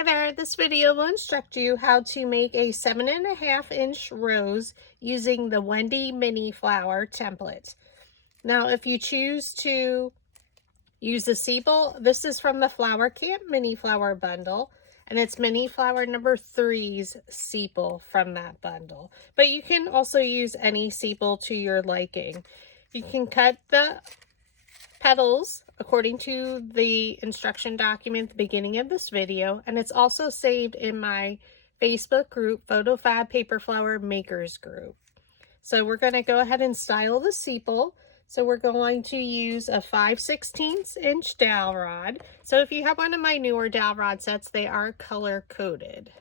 Hi there, this video will instruct you how to make a 7.5-inch rose using the Wendy Mini Flower template. Now, if you choose to use the sepal, this is from the Flower Camp Mini Flower bundle, and it's Mini Flower number 3's sepal from that bundle. But you can also use any sepal to your liking. You can cut the petals according to the instruction document at the beginning of this video, and it's also saved in my Facebook group, PhotoFabPaperFlower Makers group. So we're going to go ahead and style the sepal. So we're going to use a 5/16 inch dowel rod. So if you have one of my newer dowel rod sets, they are color coded.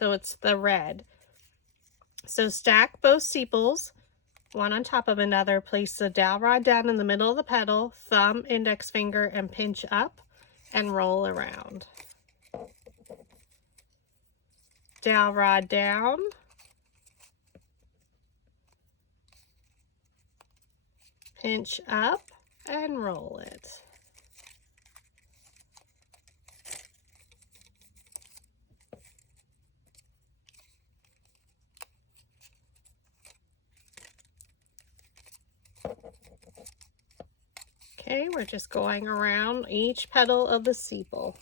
So it's the red. So stack both sepals one on top of another. Place the dowel rod down in the middle of the petal, thumb, index finger, and pinch up and roll around. Dowel rod down. Pinch up and roll it. Okay, we're just going around each petal of the sepal.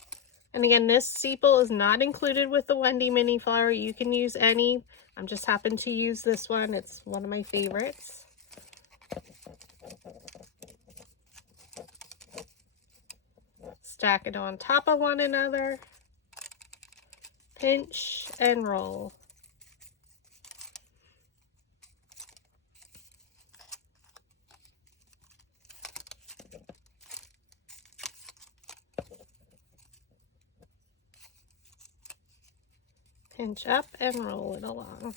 And again, this sepal is not included with the Wendy Mini Flower. You can use any. I'm just happen to use this one. It's one of my favorites. Stack it on top of one another. Pinch and roll. Pinch up and roll it along.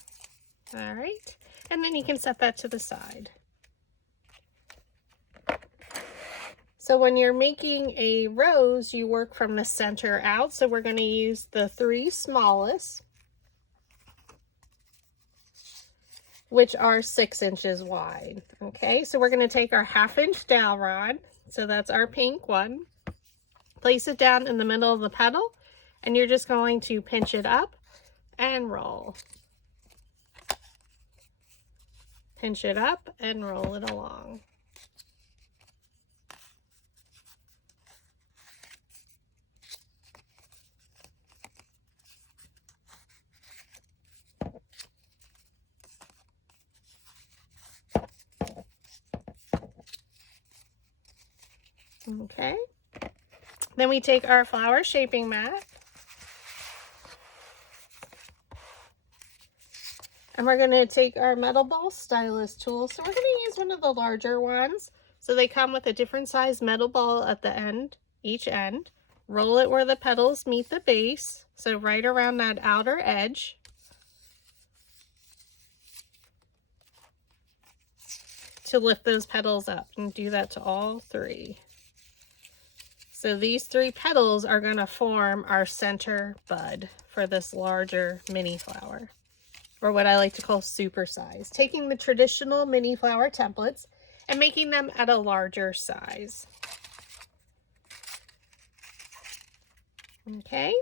All right, and then you can set that to the side. So when you're making a rose, you work from the center out. So we're going to use the 3 smallest, which are 6 inches wide. Okay, so we're going to take our 1/2-inch dowel rod. So that's our pink one. Place it down in the middle of the petal, and you're just going to pinch it up and roll. Pinch it up and roll it along. Okay, then we take our flower shaping mat, and we're going to take our metal ball stylus tool. So we're going to use one of the larger ones. So they come with a different size metal ball at the end, each end. Roll it where the petals meet the base, so right around that outer edge. To lift those petals up, and do that to all 3. So these 3 petals are going to form our center bud for this larger mini flower, or what I like to call supersized, taking the traditional mini flower templates and making them at a larger size. Okay,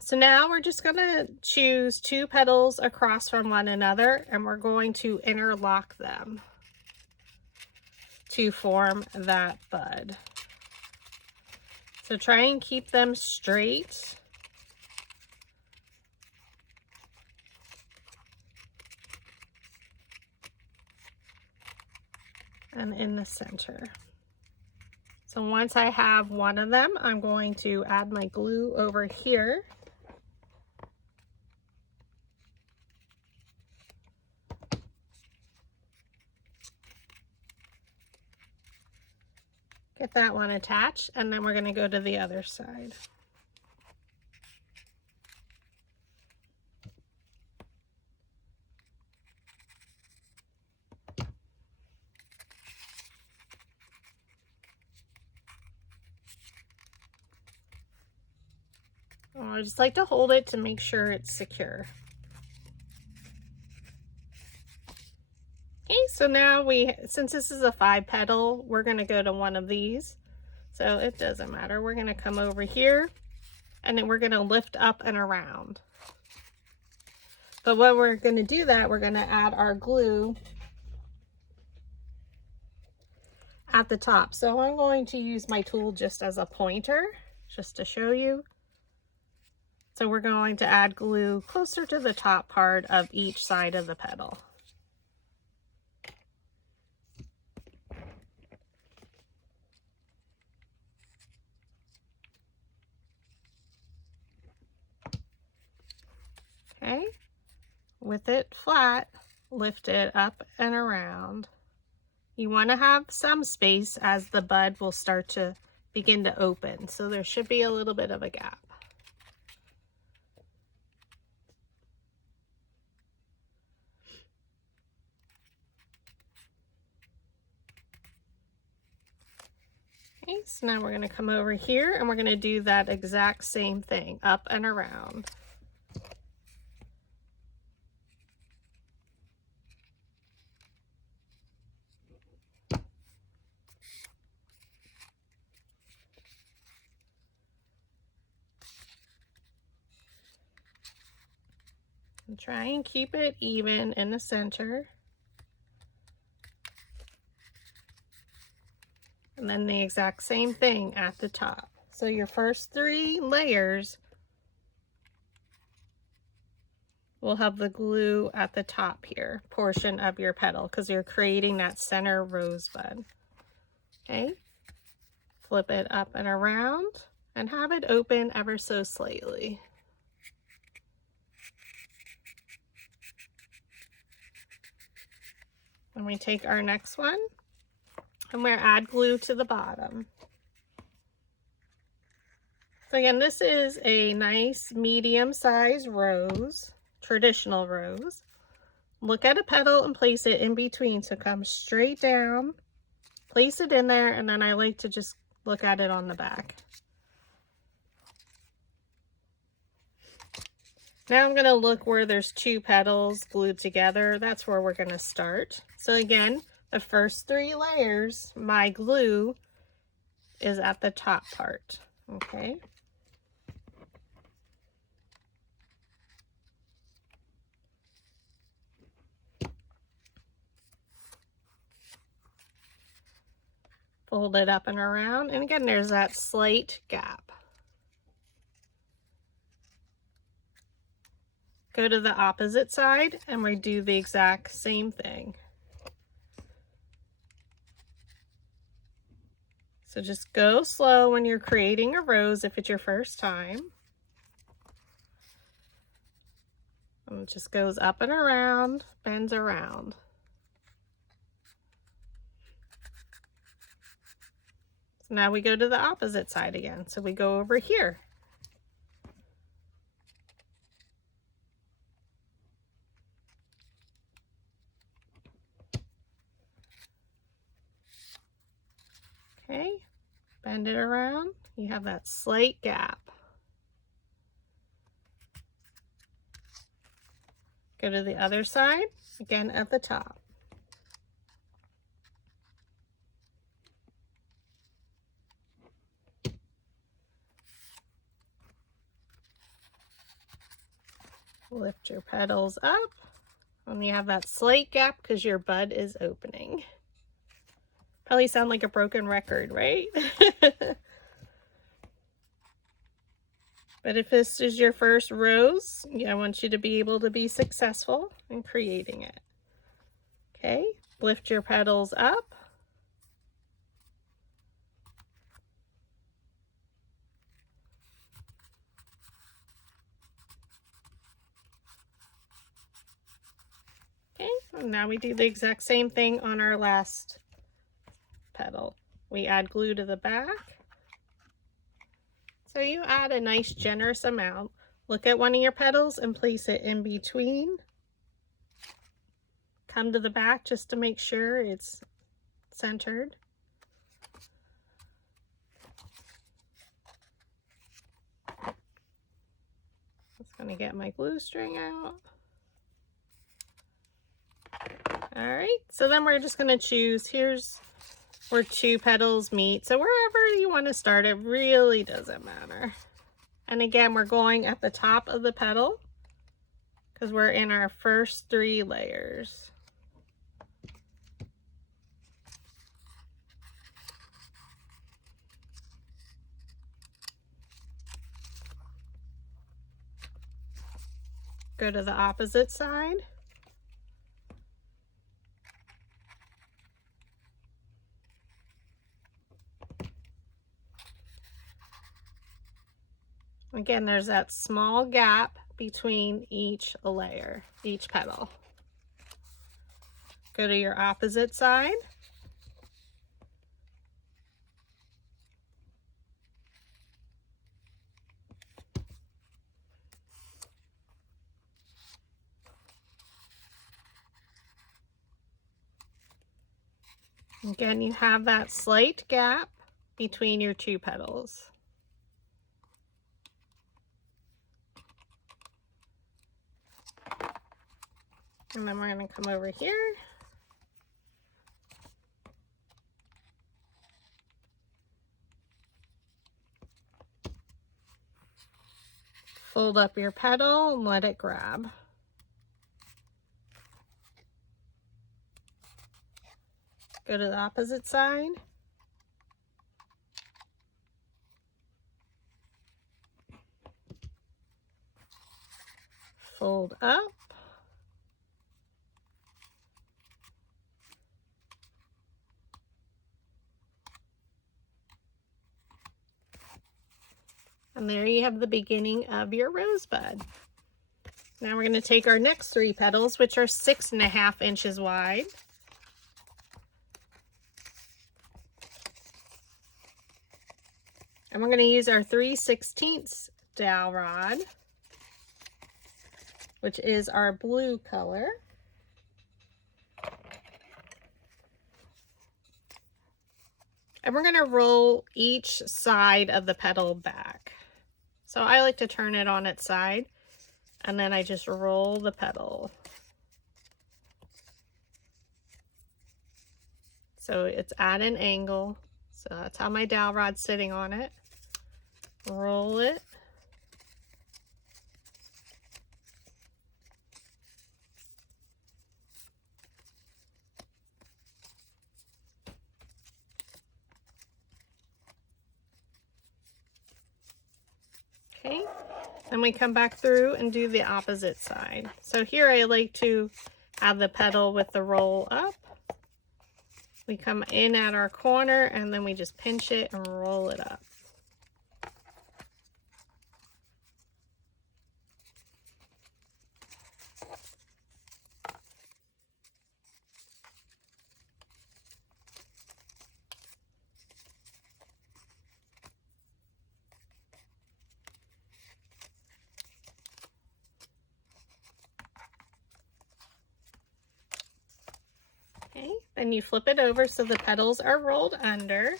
so now we're just going to choose 2 petals across from one another, and we're going to interlock them to form that bud. So try and keep them straight. And in the center. So once I have one of them, I'm going to add my glue over here. Get that one attached, and then we're going to go to the other side. I just like to hold it to make sure it's secure. Okay, so now since this is a 5 petal, we're going to go to one of these. So it doesn't matter. We're going to come over here and then we're going to lift up and around. But when we're going to do that, we're going to add our glue at the top. So I'm going to use my tool just as a pointer, just to show you. So we're going to add glue closer to the top part of each side of the petal. Okay, with it flat, lift it up and around. You want to have some space as the bud will start to begin to open, so there should be a little bit of a gap. Okay, so now we're going to come over here and we're going to do that exact same thing, up and around. And try and keep it even in the center. And then the exact same thing at the top. So your first 3 layers will have the glue at the top here, portion of your petal, because you're creating that center rosebud. Okay, flip it up and around and have it open ever so slightly. And we take our next one and we're add glue to the bottom. So again, this is a nice medium-sized rose, traditional rose. Look at a petal and place it in between. So come straight down, place it in there, and then I like to just look at it on the back. Now I'm going to look where there's 2 petals glued together. That's where we're going to start. So again, the first 3 layers, my glue is at the top part. Okay. Fold it up and around, and again, there's that slight gap. Go to the opposite side and we do the exact same thing. So just go slow when you're creating a rose if it's your first time. And it just goes up and around, bends around. So now we go to the opposite side again. So we go over here. Okay, bend it around. You have that slight gap. Go to the other side, again at the top. Lift your petals up, and you have that slight gap because your bud is opening. Probably sound like a broken record, right? But if this is your first rose, I want you to be able to be successful in creating it. Okay, lift your petals up. Okay, and now we do the exact same thing on our last petal. We add glue to the back. So you add a nice generous amount. Look at one of your petals and place it in between. Come to the back just to make sure it's centered. Just going to get my glue string out. All right, so then we're just going to choose, here's where 2 petals meet. So wherever you want to start, it really doesn't matter. And again, we're going at the top of the petal because we're in our first 3 layers. Go to the opposite side. Again, there's that small gap between each layer, each petal. Go to your opposite side. Again, you have that slight gap between your 2 petals. And then we're going to come over here. Fold up your petal and let it grab. Go to the opposite side. Fold up. And there you have the beginning of your rosebud. Now we're going to take our next 3 petals, which are 6.5 inches wide. And we're going to use our 3/16 dowel rod, which is our blue color. And we're going to roll each side of the petal back. So I like to turn it on its side, and then I just roll the petal. So it's at an angle. So that's how my dowel rod's sitting on it. Roll it. Okay, then we come back through and do the opposite side. So here I like to have the petal with the roll up. We come in at our corner and then we just pinch it and roll it up. Okay, then you flip it over so the petals are rolled under.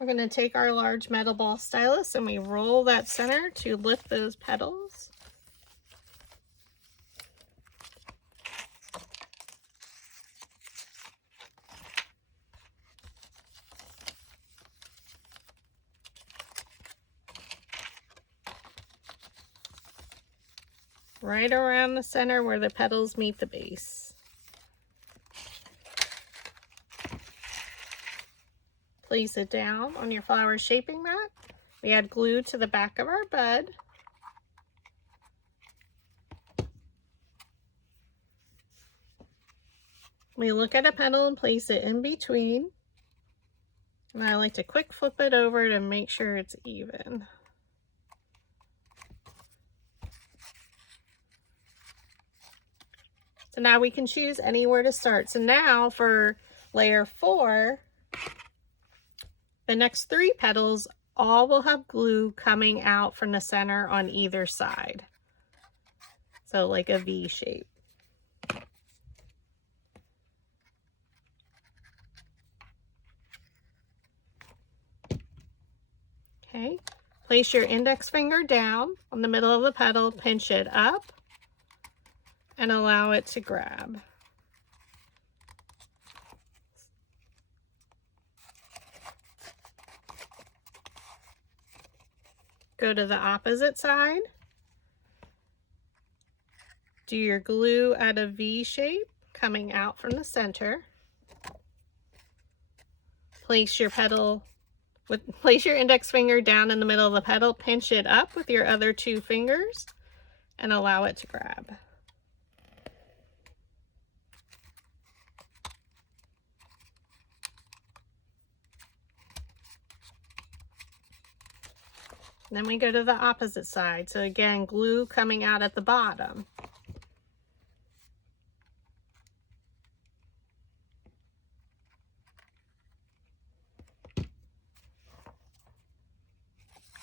We're going to take our large metal ball stylus and we roll that center to lift those petals. Right around the center where the petals meet the base. Place it down on your flower shaping mat. We add glue to the back of our bud. We look at a petal and place it in between. And I like to quick flip it over to make sure it's even. So now we can choose anywhere to start. So now for layer 4, the next 3 petals all will have glue coming out from the center on either side. So like a V shape. Okay, place your index finger down on the middle of the petal, pinch it up, and allow it to grab. Go to the opposite side. Do your glue at a V shape coming out from the center. Place your index finger down in the middle of the petal, pinch it up with your other two fingers, and allow it to grab. Then we go to the opposite side. So again, glue coming out at the bottom.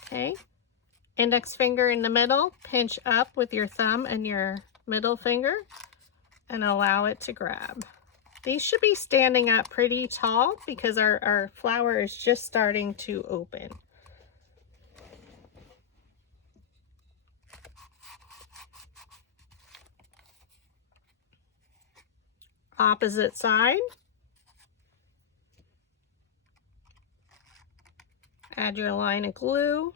Okay, index finger in the middle, pinch up with your thumb and your middle finger and allow it to grab. These should be standing up pretty tall because our flower is just starting to open. Opposite side. Add your line of glue.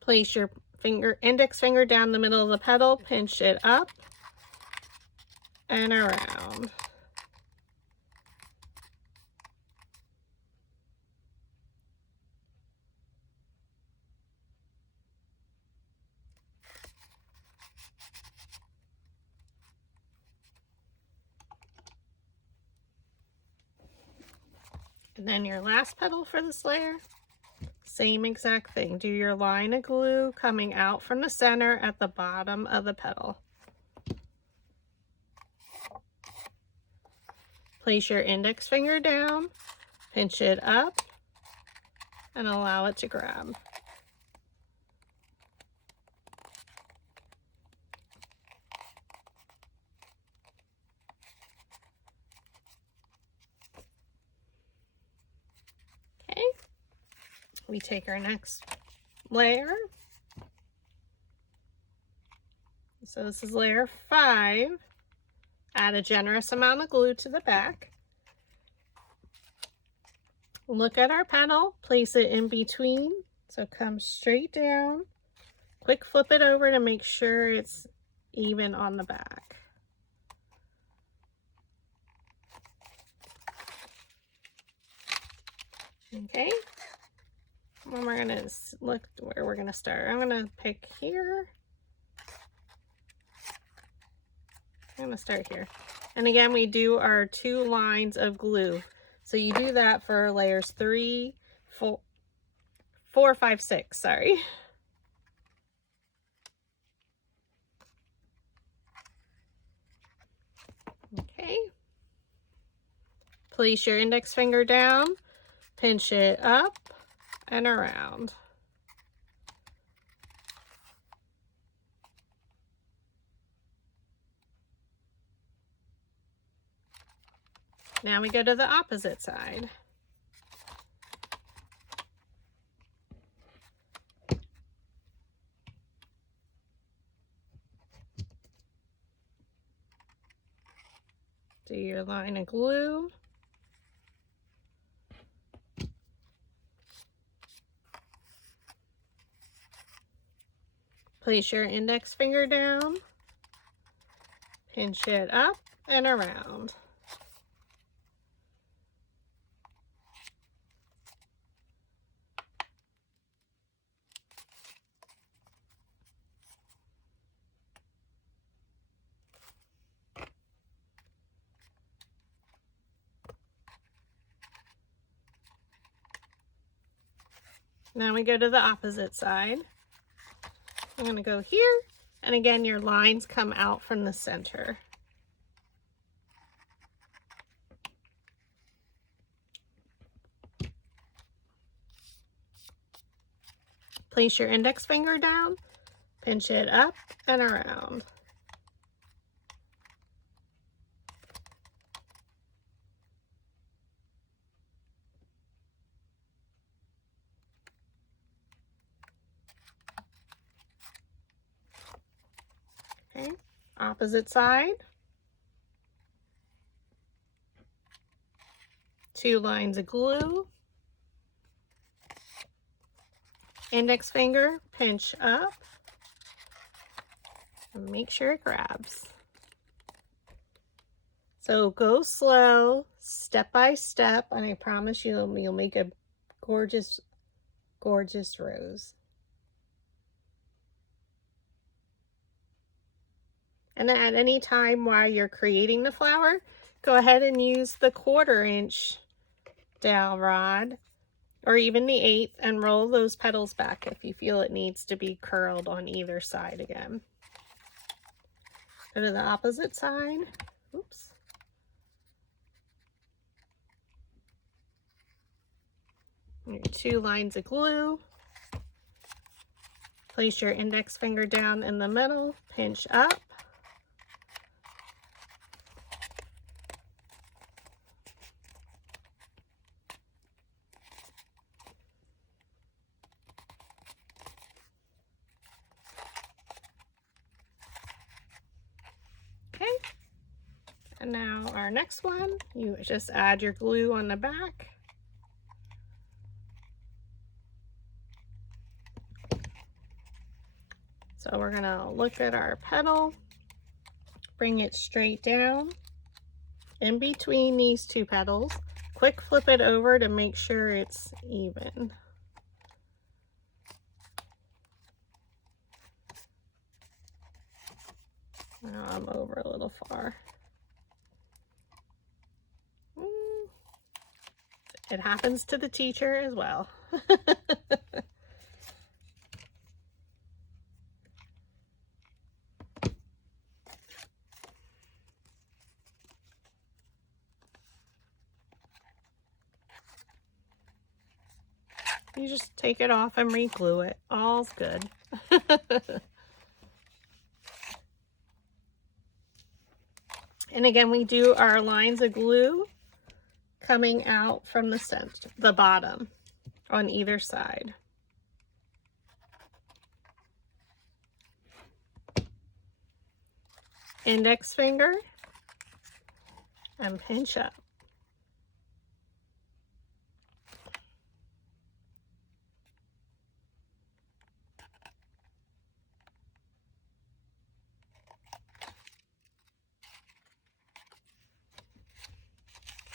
Place your index finger down the middle of the petal, pinch it up and around. And then your last petal for this layer, same exact thing. Do your line of glue coming out from the center at the bottom of the petal. Place your index finger down, pinch it up, and allow it to grab. Okay, we take our next layer. So this is layer 5. Add a generous amount of glue to the back. Look at our petal, place it in between, so come straight down. Quick flip it over to make sure it's even on the back. Okay, and we're gonna look where we're gonna start. I'm gonna pick here. I'm gonna start here. And again, we do our 2 lines of glue. So you do that for layers 3, 4, 5, 6, sorry. Okay. Place your index finger down, pinch it up and around. Now we go to the opposite side. Do your line of glue. Place your index finger down, pinch it up and around. Now we go to the opposite side. I'm going to go here, and again your lines come out from the center. Place your index finger down, pinch it up and around. Okay, opposite side. 2 lines of glue, index finger, pinch up, and make sure it grabs. So go slow, step by step, and I promise you'll make a gorgeous, gorgeous rose. And at any time while you're creating the flower, go ahead and use the 1/4 inch dowel rod or even the 1/8 and roll those petals back if you feel it needs to be curled on either side again. Go to the opposite side. Oops. Your 2 lines of glue. Place your index finger down in the middle, pinch up. Okay. And now our next one, you just add your glue on the back. So we're gonna look at our petal, bring it straight down in between these 2 petals. Quick flip it over to make sure it's even. Now I'm over a little far. It happens to the teacher as well. You just take it off and re-glue it. All's good. And again, we do our lines of glue coming out from the center, the bottom on either side. Index finger and pinch up.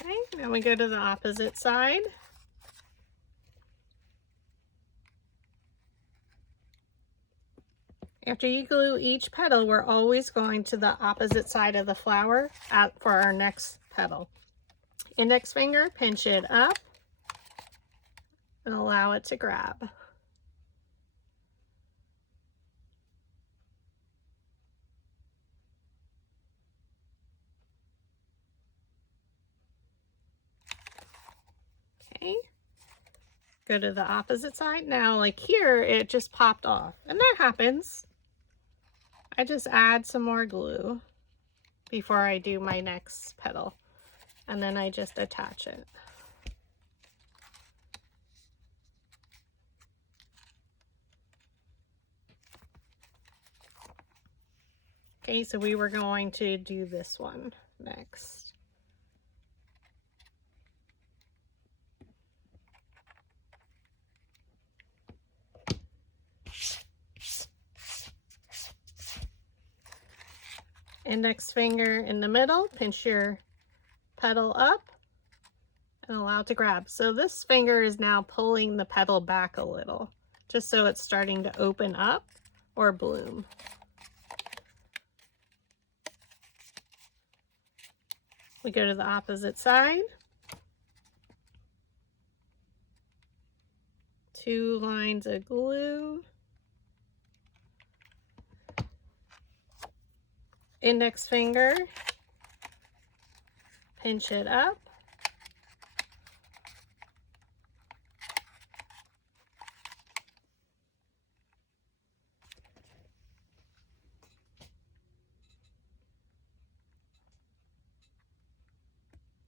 Okay, now we go to the opposite side. After you glue each petal, we're always going to the opposite side of the flower for our next petal. Index finger, pinch it up, and allow it to grab. Okay, go to the opposite side. Now, like here, it just popped off, and that happens. I just add some more glue before I do my next petal, and then I just attach it. Okay, so we were going to do this one next. Index finger in the middle, pinch your petal up and allow it to grab. So this finger is now pulling the petal back a little, just so it's starting to open up or bloom. We go to the opposite side. 2 lines of glue. Index finger, pinch it up.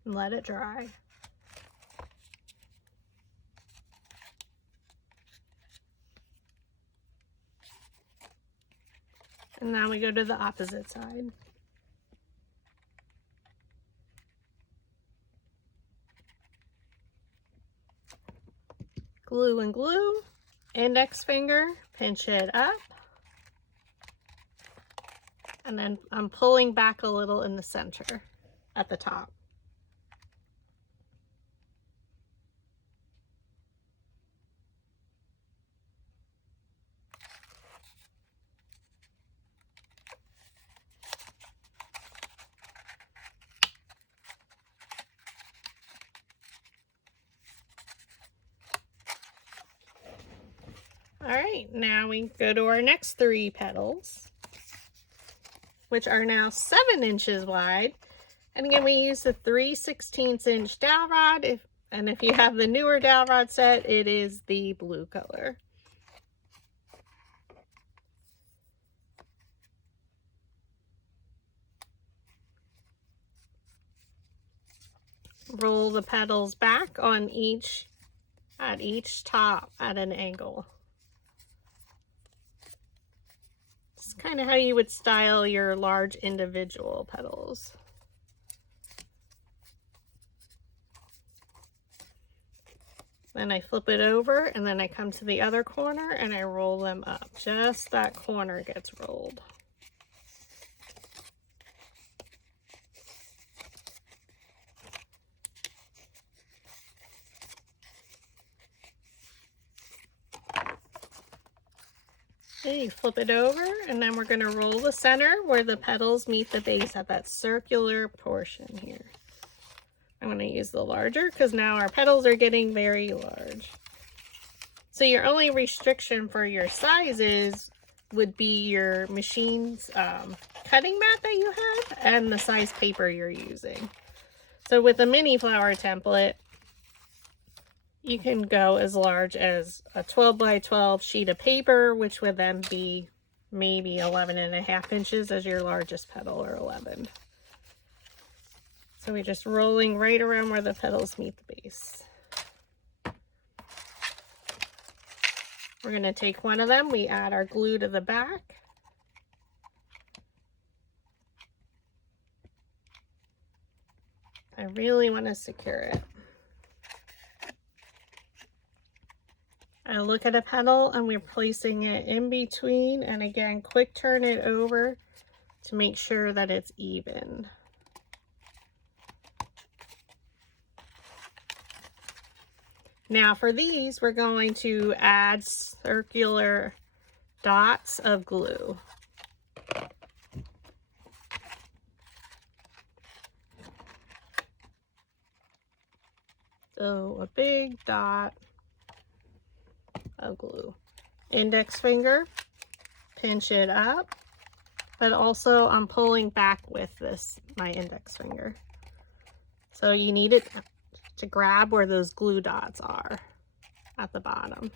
And let it dry. And now we go to the opposite side. Glue and glue. Index finger, pinch it up. And then I'm pulling back a little in the center at the top. All right, now we go to our next 3 petals, which are now 7 inches wide. And again, we use the 3/16" dowel rod. If you have the newer dowel rod set, it is the blue color. Roll the petals back on at each top at an angle. It's kind of how you would style your large individual petals. Then I flip it over and then I come to the other corner and I roll them up. Just that corner gets rolled. Okay, you flip it over and then we're going to roll the center where the petals meet the base at that circular portion here. I'm going to use the larger because now our petals are getting very large. So your only restriction for your sizes would be your machine's cutting mat that you have and the size paper you're using. So with a mini flower template, you can go as large as a 12 by 12 sheet of paper, which would then be maybe 11.5 inches as your largest petal, or 11. So we're just rolling right around where the petals meet the base. We're going to take one of them, we add our glue to the back. I really want to secure it. I look at a petal and we're placing it in between, and again, quick turn it over to make sure that it's even. Now for these, we're going to add circular dots of glue. So a big dot of glue. Index finger, pinch it up, but also I'm pulling back with my index finger. So you need it to grab where those glue dots are at the bottom.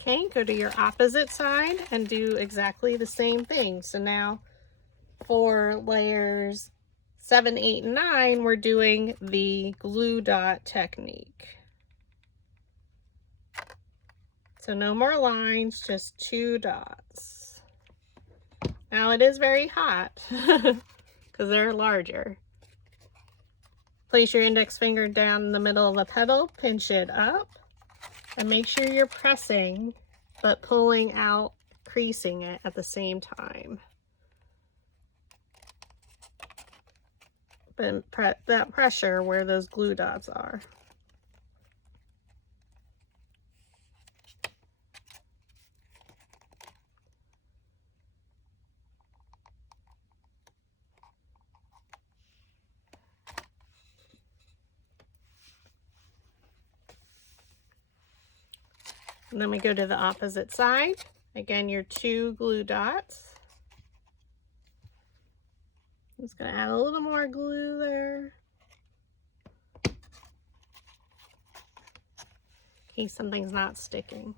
Okay, go to your opposite side and do exactly the same thing. So now for layers 7, 8, and 9, we're doing the glue dot technique. So no more lines, just 2 dots. Now it is very hot because they're larger. Place your index finger down in the middle of the petal, pinch it up, and make sure you're pressing but pulling out, creasing it at the same time. But that pressure where those glue dots are. And then we go to the opposite side. Again, your 2 glue dots. I'm just going to add a little more glue there, in case something's not sticking.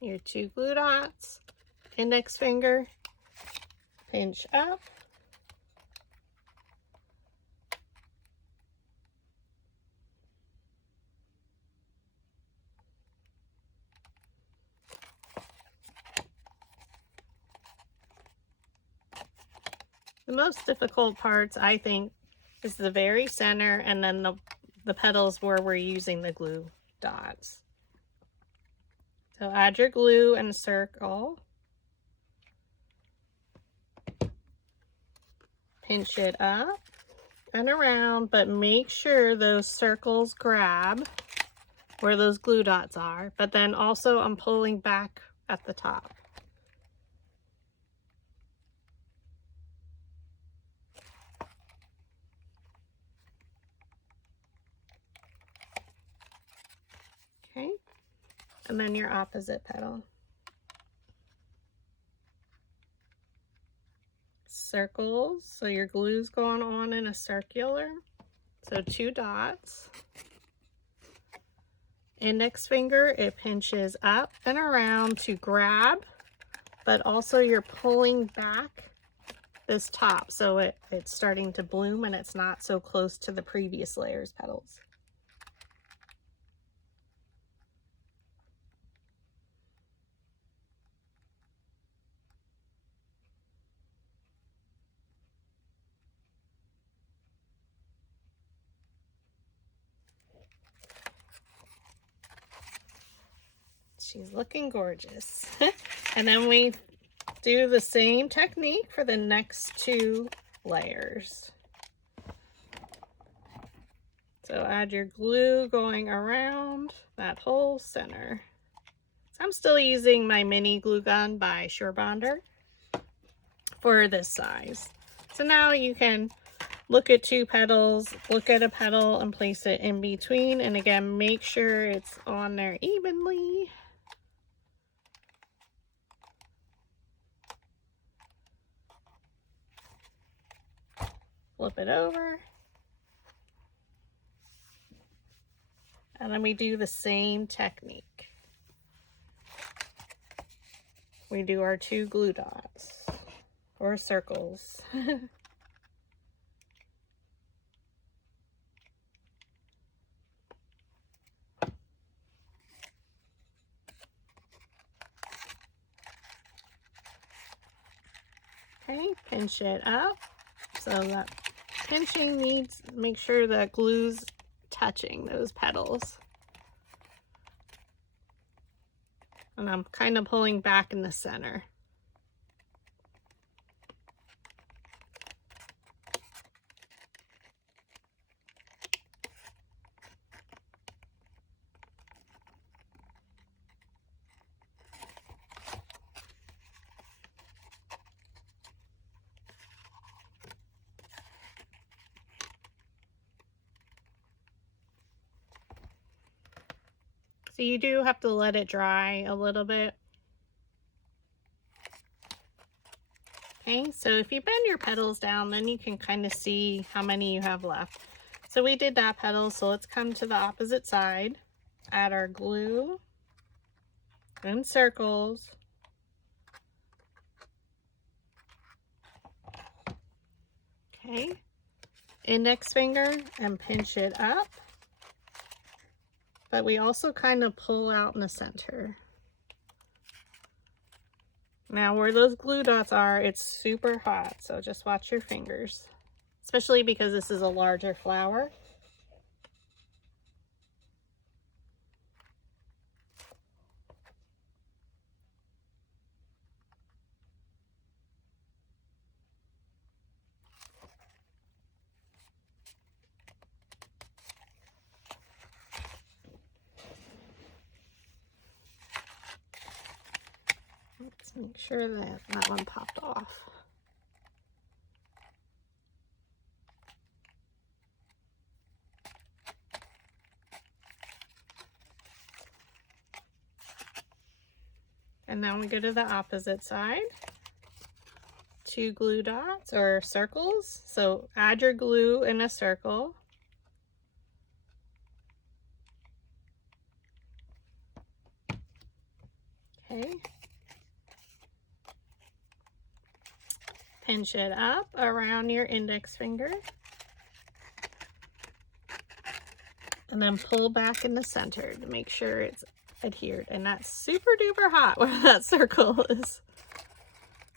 your 2 glue dots, index finger, pinch up, the most difficult parts, I think, is the very center and then the petals where we're using the glue dots. So add your glue and circle. Pinch it up and around, but make sure those circles grab where those glue dots are. But then also I'm pulling back at the top. Okay, and then your opposite petal. Circles, so your glue's going on in a circular. So 2 dots. Index finger, it pinches up and around to grab, but also you're pulling back this top so it's starting to bloom and it's not so close to the previous layer's petals. She's looking gorgeous. And then we do the same technique for the next 2 layers. So add your glue going around that whole center. So I'm still using my mini glue gun by Sure Bonder for this size. So now you can look at 2 petals, look at a petal and place it in between, and again make sure it's on there evenly. Flip it over. And then we do the same technique. We do our 2 glue dots or circles. Okay, pinch it up. So that pinching needs, make sure that glue's touching those petals. And I'm kind of pulling back in the center. So you do have to let it dry a little bit. Okay, so if you bend your petals down, then you can kind of see how many you have left. So we did that petal, so let's come to the opposite side. Add our glue and circles. Okay, index finger and pinch it up. But we also kind of pull out in the center. Now where those glue dots are, it's super hot, so just watch your fingers. Especially because this is a larger flower. Let's make sure that that one popped off. And now we go to the opposite side. 2 glue dots or circles. So add your glue in a circle. Okay. Pinch it up around your index finger. And then pull back in the center to make sure it's adhered. And that's super duper hot where that circle is.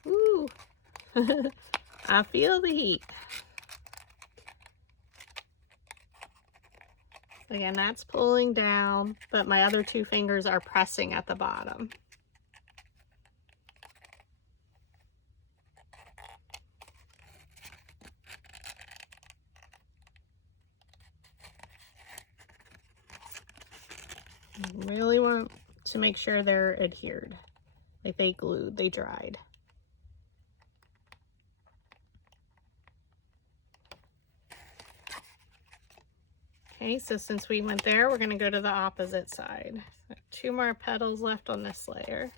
Woo! I feel the heat. Again, that's pulling down, but my other two fingers are pressing at the bottom. You really want to make sure they're adhered, like they glued, they dried. Okay, so since we went there, we're going to go to the opposite side. So 2 more petals left on this layer.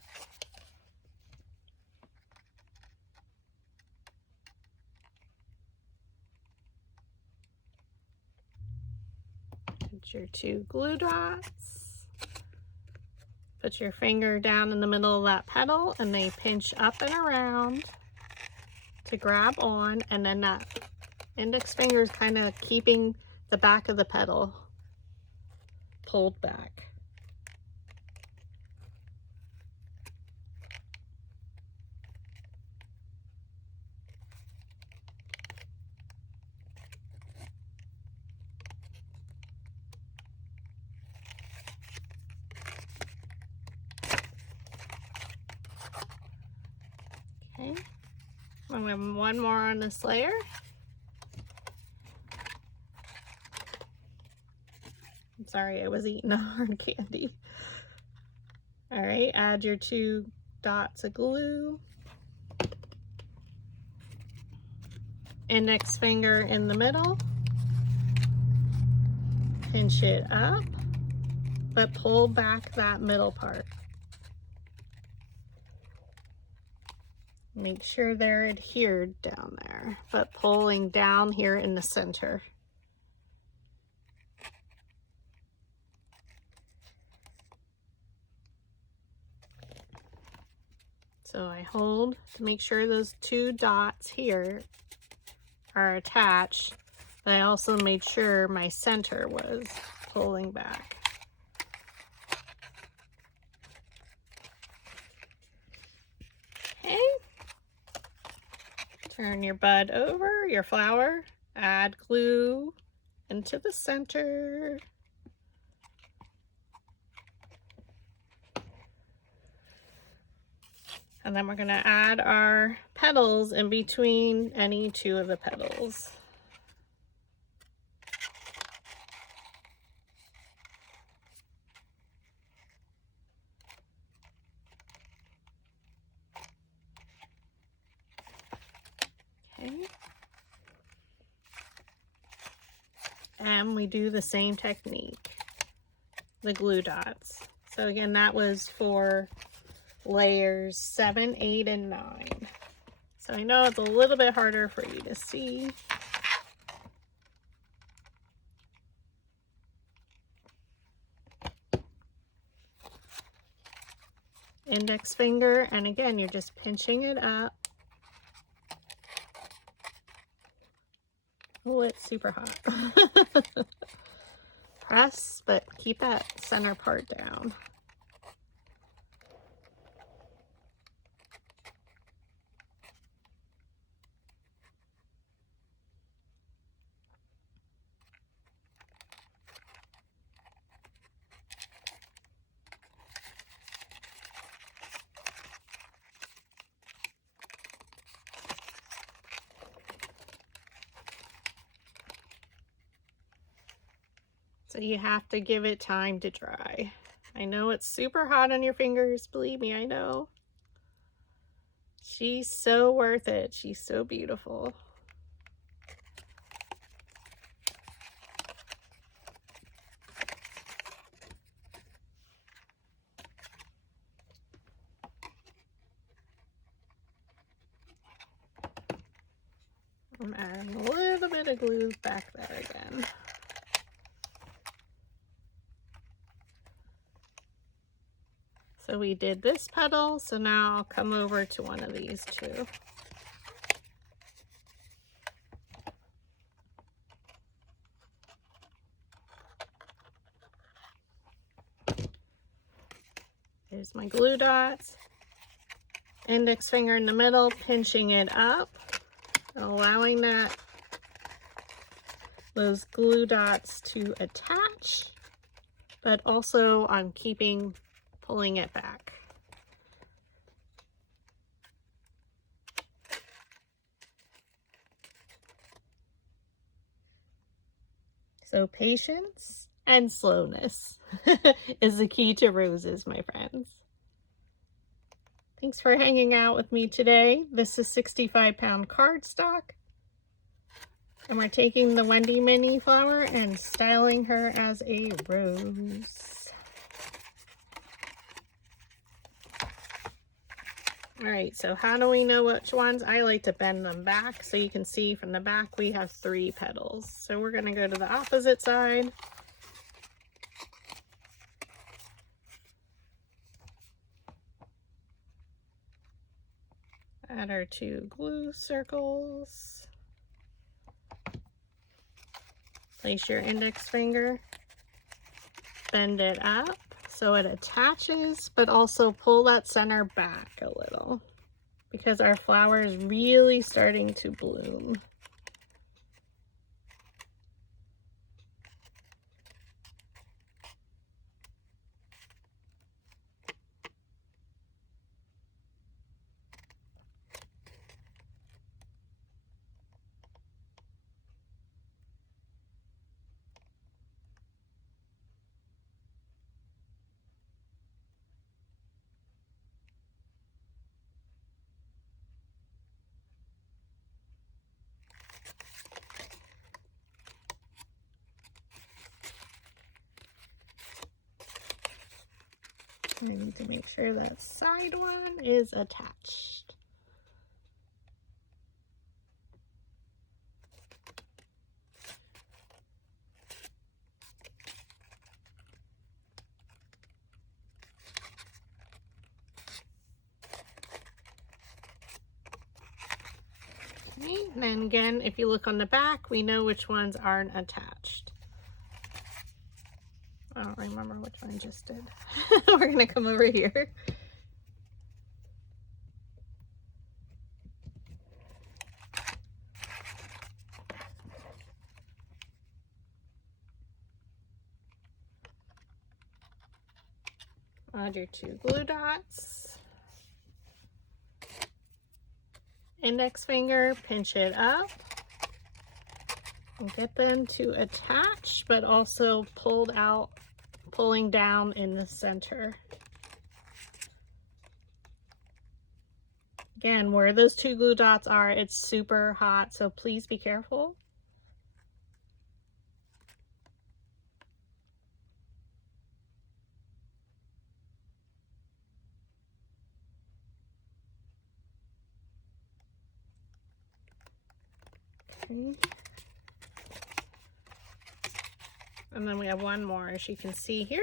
Put your 2 glue dots. Put your finger down in the middle of that petal and they pinch up and around to grab on, and then that index finger is kind of keeping the back of the petal pulled back. Okay, and we have 1 more on this layer. I'm sorry, I was eating a hard candy. All right, add your 2 dots of glue. Index finger in the middle. Pinch it up, but pull back that middle part. Make sure they're adhered down there, but pulling down here in the center. So I hold to make sure those 2 dots here are attached, but I also made sure my center was pulling back. Okay. Turn your bud over, your flower, add glue into the center. And then we're going to add our petals in between any 2 of the petals. Okay. And we do the same technique, the glue dots. So again, that was for layers 7, 8, and 9. So I know it's a little bit harder for you to see. Index finger, and again, you're just pinching it up. Oh, it's super hot. Press, but keep that center part down. So you have to give it time to dry. I know it's super hot on your fingers, believe me, I know. She's so worth it. She's so beautiful. I'm adding a little bit of glue back there again. So we did this petal, so now I'll come over to one of these two. There's my glue dots. Index finger in the middle, pinching it up, allowing those glue dots to attach, but also I'm pulling it back. So patience and slowness is the key to roses, my friends. Thanks for hanging out with me today. This is 65-pound cardstock. And we're taking the Wendy Mini Flower and styling her as a rose. All right, so how do we know which ones? I like to bend them back so you can see from the back we have 3 petals. So we're going to go to the opposite side. Add our 2 glue circles. Place your index finger, bend it up so it attaches, but also pull that center back a little because our flower is really starting to bloom. I need to make sure that side one is attached. Okay, and then again, if you look on the back, we know which ones aren't attached. I don't remember which one I just did. We're gonna come over here. Add your 2 glue dots. Index finger, pinch it up. And get them to attach, but also pulling down in the center. Again, where those 2 glue dots are, it's super hot, so please be careful. Okay. And then we have one more, as you can see here.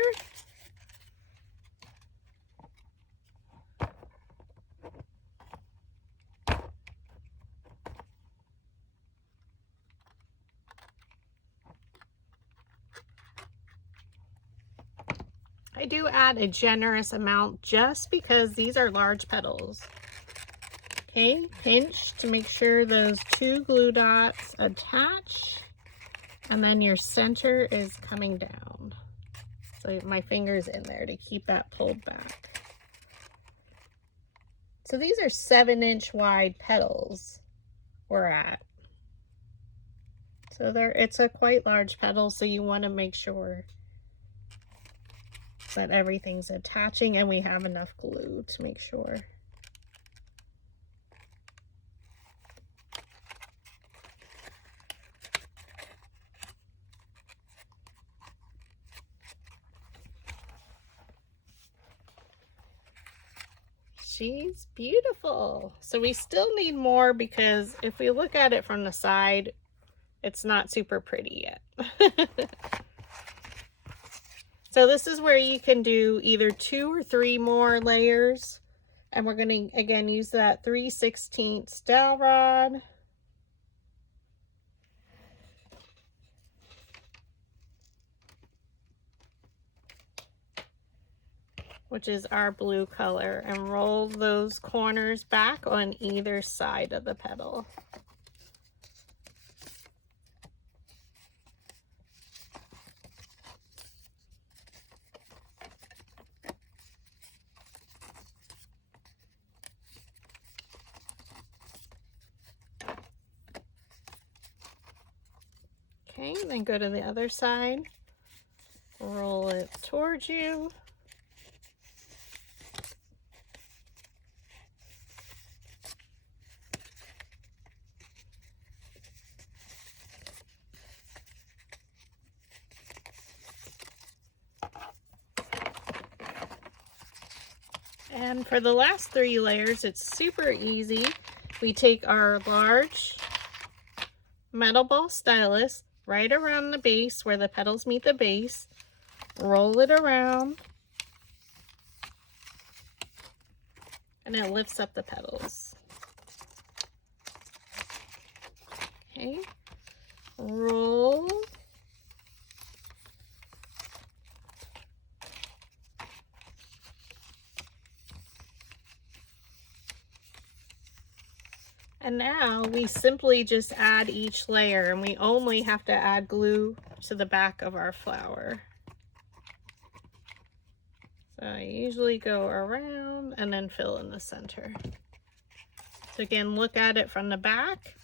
I do add a generous amount just because these are large petals. Okay, pinch to make sure those 2 glue dots attach. And then your center is coming down. So my finger's in there to keep that pulled back. So these are 7-inch wide petals we're at. So it's a quite large petal, so you want to make sure that everything's attaching and we have enough glue to make sure. She's beautiful. So we still need more because if we look at it from the side, it's not super pretty yet. So this is where you can do either 2 or 3 more layers. And we're going to, again, use that 3/16 dowel rod. Which is our blue color, and roll those corners back on either side of the petal. Okay, then go to the other side, roll it towards you. And for the last 3 layers, it's super easy. We take our large metal ball stylus right around the base where the petals meet the base, roll it around, and it lifts up the petals. Okay, roll. And now we simply just add each layer, and we only have to add glue to the back of our flower. So I usually go around and then fill in the center. So again, look at it from the back.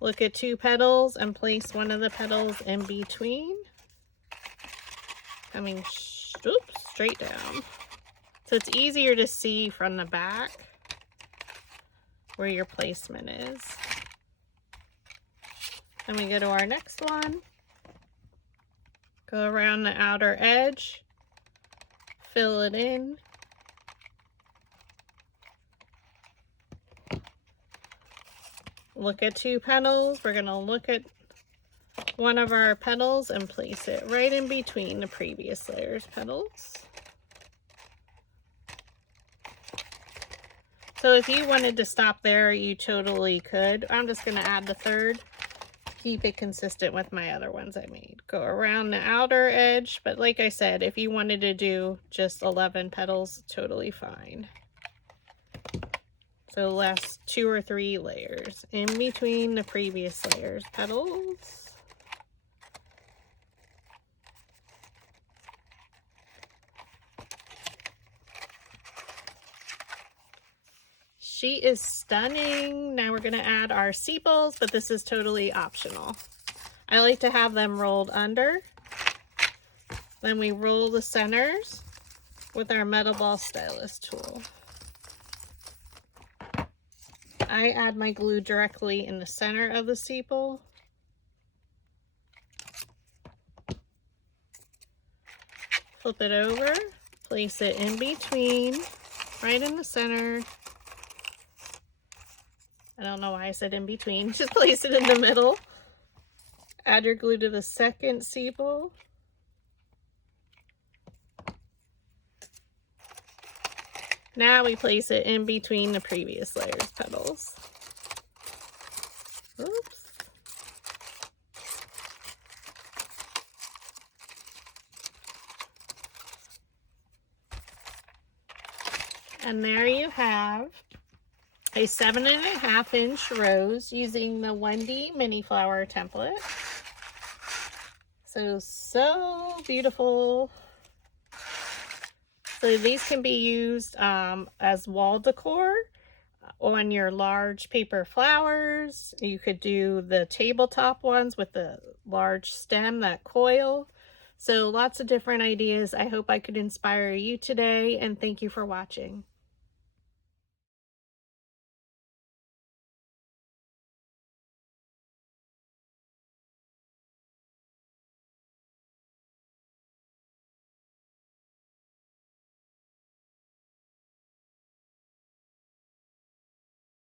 Look at 2 petals and place one of the petals in between. Coming straight down. So it's easier to see from the back where your placement is. Then we go to our next one. Go around the outer edge, fill it in. Look at 2 petals. We're going to look at one of our petals and place it right in between the previous layer's petals. So if you wanted to stop there, you totally could. I'm just going to add the 3rd. Keep it consistent with my other ones I made. Go around the outer edge, but like I said, if you wanted to do just 11 petals, totally fine. So last 2 or 3 layers in between the previous layers petals. She is stunning. Now we're going to add our sepals, but this is totally optional. I like to have them rolled under. Then we roll the centers with our metal ball stylus tool. I add my glue directly in the center of the sepal. Flip it over, place it in between, right in the center. I don't know why I said in between. Just place it in the middle. Add your glue to the second sepal. Now we place it in between the previous layer's petals. Oops. And there you have a 7.5-inch rose using the Wendy Mini Flower template. So beautiful. So these can be used as wall decor on your large paper flowers. You could do the tabletop ones with the large stem, that coil. So lots of different ideas. I hope I could inspire you today, and thank you for watching.